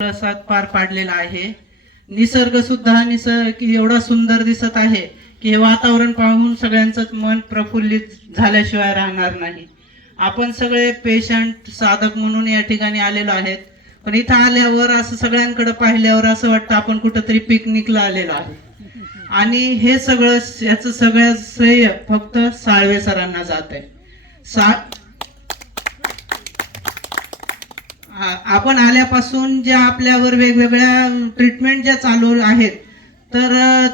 प्रसाद पार पाडलेला आहे. निसर्ग सुद्धा निसर्ग एवढा सुंदर दिसत आहे की हे वातावरण पाहून सगळ्यांचंच मन प्रफुल्लित झाल्याशिवाय राहणार नाही. आपण सगळे पेशंट साधक म्हणून या ठिकाणी आलेलो आहेत. पण इथं आल्यावर असं सगळ्यांकडे पाहिल्यावर असं वाटतं आपण कुठंतरी पिकनिकला आलेलो आहे. आणि हे सगळं याचं सगळं श्रेय फक्त साळवे सरांना जात आहे सा आपण आल्यापासून ज्या आपल्यावर वेगवेगळ्या ट्रीटमेंट ज्या चालू आहेत तर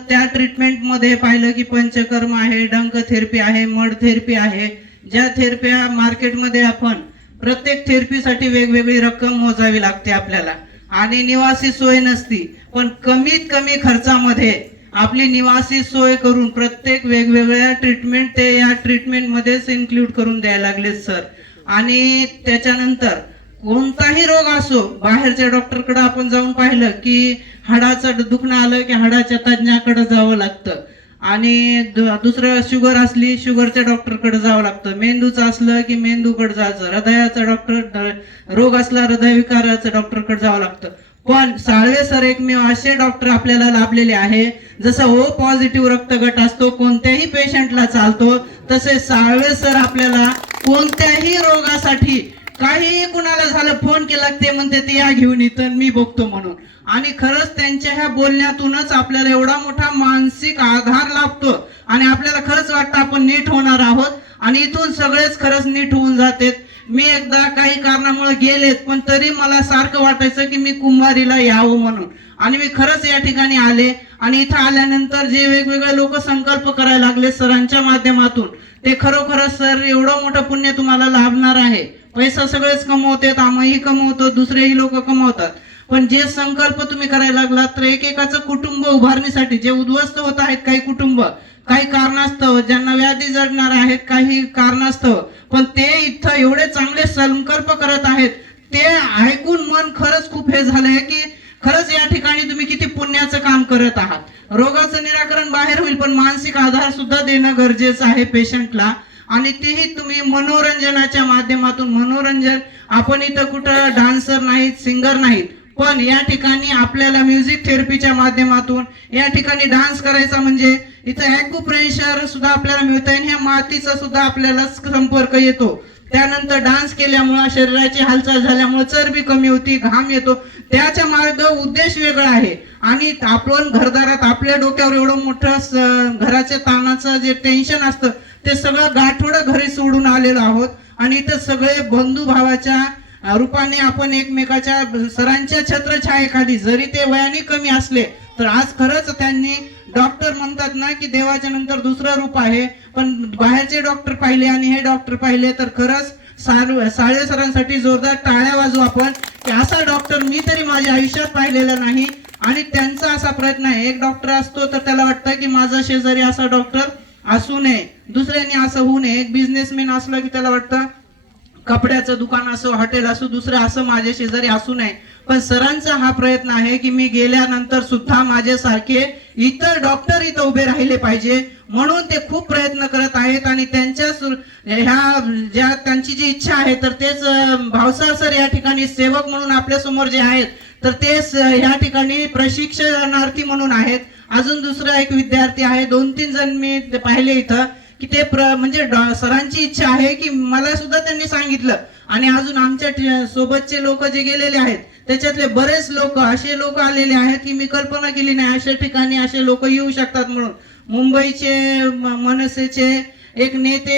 त्या ट्रीटमेंटमध्ये पाहिलं की पंचकर्म आहे डंक थेरपी आहे मड थेरपी आहे. ज्या थेरप्या मार्केटमध्ये आपण प्रत्येक थेरपीसाठी वेगवेगळी रक्कम मोजावी लागते आपल्याला. आणि निवासी सोय नसती पण कमीत कमी खर्चामध्ये आपली निवासी सोय करून प्रत्येक वेगवेगळ्या ट्रीटमेंट ते या ट्रीटमेंटमध्येच इन्क्लूड करून द्यायला लागले सर आणि त्याच्यानंतर कोणताही रोग असो बाहेरच्या डॉक्टरकडे आपण जाऊन पाहिलं की हाडाचं दुखणं आलं की हाडाच्या तज्ञाकडे जावं लागतं. आणि दुसरं शुगर असली शुगरच्या डॉक्टरकडे जावं लागतं. मेंदूचं असलं की मेंदूकडे जायचं. हृदयाचा डॉक्टर रोग असला हृदयविकाराचं डॉक्टरकडे जावं लागतं. पण साळवे सर एकमेव असे डॉक्टर आपल्याला लाभलेले आहे. जसं ओ पॉझिटिव्ह रक्तगट असतो कोणत्याही पेशंटला चालतो तसे साळवे सर आपल्याला कोणत्याही रोगासाठी काही कुणाला झालं फोन केला ते म्हणते ते या घेऊन इथं मी बघतो म्हणून. आणि खरंच त्यांच्या ह्या बोलण्यातूनच आपल्याला एवढा मोठा मानसिक आधार लाभतो. आणि आपल्याला खरंच वाटतं आपण नीट होणार आहोत. आणि इथून सगळेच खरंच नीट होऊन जाते मी एकदा काही कारणामुळे गेलेत पण तरी मला सारखं वाटायचं की मी कुंभारीला यावं म्हणून. आणि मी खरंच या ठिकाणी आले. आणि इथं आल्यानंतर जे वेगवेगळे लोक संकल्प करायला लागले सरांच्या माध्यमातून ते खरोखरच सर एवढं मोठं पुण्य तुम्हाला लाभणार आहे. पैसा सगळेच कमवतात आम्हीही कमवतो दुसरेही लोक कमवतात. पण जे संकल्प तुम्ही करायला लागलात तर एकेकाचं कुटुंब उभारणीसाठी जे उद्ध्वस्त होत आहेत काही कुटुंब काही कारणास्तव ज्यांना व्याधी जडणार आहेत काही कारणास्तव पण ते इथं एवढे चांगले संकल्प करत आहेत ते ऐकून मन खरंच खूप हे झालंय की खरंच या ठिकाणी तुम्ही किती पुण्याचं काम करत आहात. रोगाचं निराकरण बाहेर होईल पण मानसिक आधार सुद्धा देणं गरजेचं आहे पेशंटला आणि तेही तुम्ही मनोरंजनाच्या माध्यमातून. मनोरंजन आपण इथं कुठं डान्सर नाहीत सिंगर नाहीत पण या ठिकाणी आपल्याला म्युझिक थेरपीच्या माध्यमातून या ठिकाणी डान्स करायचा म्हणजे इथं ॲक्युप्रेशर सुद्धा आपल्याला मिळतं आणि ह्या मातीचा सुद्धा आपल्याला संपर्क येतो. त्यानंतर डान्स केल्यामुळं शरीराची हालचाल झाल्यामुळे चरबी कमी होती घाम येतो. त्याच्या मार्ग उद्देश वेगळा आहे. आणि आपण घरदारात आपल्या डोक्यावर एवढं मोठं घराच्या ताणाचं जे टेन्शन असतं ते सगळं गाठोडं घरी सोडून आलेलो आहोत. आणि इथं सगळे बंधू भावाच्या रूपाने आपण एकमेकाच्या सरांच्या छत्रछायेखाली जरी ते वयाने कमी असले तर आज खरंच त्यांनी डॉक्टर म्हणतात ना की देवाच्या नंतर दुसरं रूप आहे. पण बाहेरचे डॉक्टर पाहिले आणि हे डॉक्टर पाहिले तर खरंच साळे सरांसाठी जोरदार टाळ्या वाजू आपण की असा डॉक्टर मी तरी माझ्या आयुष्यात पाहिलेला नाही. आणि त्यांचा असा प्रयत्न आहे एक डॉक्टर असतो तर त्याला वाटतं की माझा शेजारी असा डॉक्टर असू नये. दुसऱ्याने असं होऊ नये. एक बिझनेसमॅन असला की त्याला वाटतं कपड्याचं दुकान असो हॉटेल असो दुसरं असं माझ्या शेजारी असू नये. पण सरांचा हा प्रयत्न आहे की मी गेल्यानंतर सुद्धा माझ्यासारखे इतर डॉक्टर इथं उभे राहिले पाहिजे. म्हणून ते खूप प्रयत्न करत आहेत आणि त्यांच्या ह्या ज्या त्यांची जी इच्छा आहे तर तेच भावसार सर या ठिकाणी सेवक म्हणून आपल्यासमोर जे आहेत तर तेच ह्या ठिकाणी प्रशिक्षणार्थी म्हणून आहेत. अजून दुसरा एक विद्यार्थी आहे. दोन तीन जण मी पाहिले इथं की ते प्र म्हणजे डॉ- सरांची इच्छा आहे की मला सुद्धा त्यांनी सांगितलं. आणि अजून आमच्या सोबतचे लोक जे गेलेले आहेत त्याच्यातले बरेच लोक असे लोक आलेले आहेत की मी कल्पना केली नाही अशा ठिकाणी असे लोक येऊ शकतात म्हणून. मुंबईचे मनसेचे एक नेते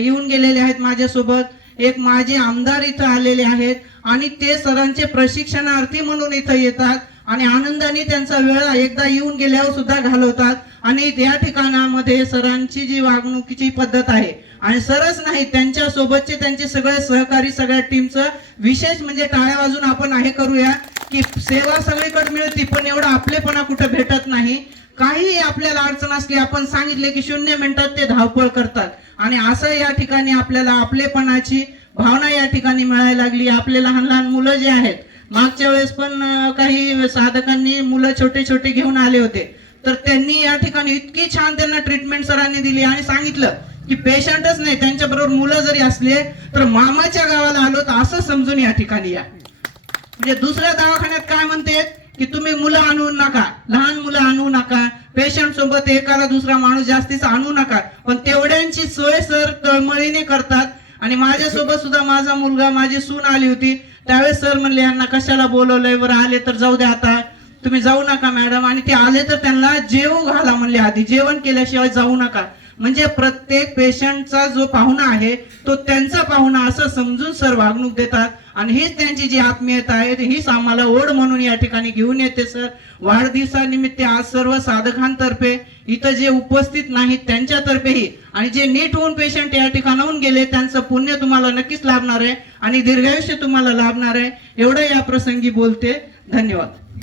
येऊन गेलेले आहेत माझ्यासोबत. एक माझे आमदार इथं आलेले आहेत आणि ते सरांचे प्रशिक्षणार्थी म्हणून इथं येतात आणि आनंदाने त्यांचा वेळ एकदा येऊन गेल्यावर सुद्धा घालवतात. आणि या ठिकाणामध्ये सरांची जी वागणुकीची पद्धत आहे आणि सरच नाही त्यांच्या सोबतचे त्यांचे सगळे सहकारी सगळ्या टीमचं विशेष म्हणजे टाळ्या वाजून आपण हे करूया की सेवा सगळीकडे मिळते पण एवढा आपलेपणा कुठं भेटत नाही. काही आपल्याला अडचण असली आपण सांगितले की शून्य मिनिटात ते धावपळ करतात. आणि असं या ठिकाणी आपल्याला आपलेपणाची भावना या ठिकाणी मिळायला लागली. आपले लहान लहान मुलं जे आहेत मागच्या वेळेस पण काही साधकांनी मुलं छोटे छोटे घेऊन आले होते. तर त्यांनी या ठिकाणी इतकी छान त्यांना ट्रीटमेंट सरांनी दिली आणि सांगितलं की पेशंटच नाही त्यांच्या बरोबर मुलं जरी असले तर मामाच्या गावाला आलो तर असं समजून या ठिकाणी या. म्हणजे दुसऱ्या दवाखान्यात काय म्हणते? की तुम्ही मुलं आणू नका. लहान मुलं आणू नका. पेशंट सोबत एखादा दुसरा माणूस जास्तीच आणू नका. पण तेवढ्यांची सोय सर तळमळीने करतात. आणि माझ्यासोबत सुद्धा माझा मुलगा माझी सून आली होती. त्यावेळेस सर म्हणले यांना कशाला बोलवलंय? बरं आले तर जाऊ द्या आता. तुम्ही जाऊ नका मॅडम. आणि ते आले तर त्यांना जेव घाला म्हणले आधी. जेवण केल्याशिवाय जाऊ नका. म्हणजे प्रत्येक पेशंटचा जो पाहुणा आहे तो त्यांचा पाहुणा असं समजून सर वागणूक देतात. आणि हीच त्यांची जी आत्मीयता आहे हीच आम्हाला ओढ म्हणून या ठिकाणी घेऊन येते सर. वाढदिवसानिमित्त आज सर्व साधकांतर्फे इथं जे उपस्थित नाहीत त्यांच्यातर्फेही आणि जे नीट होऊन पेशंट या ठिकाणाहून गेले त्यांचं पुण्य तुम्हाला नक्कीच लाभणार आहे आणि दीर्घायुष्य तुम्हाला लाभणार आहे. एवढं या प्रसंगी बोलते. धन्यवाद.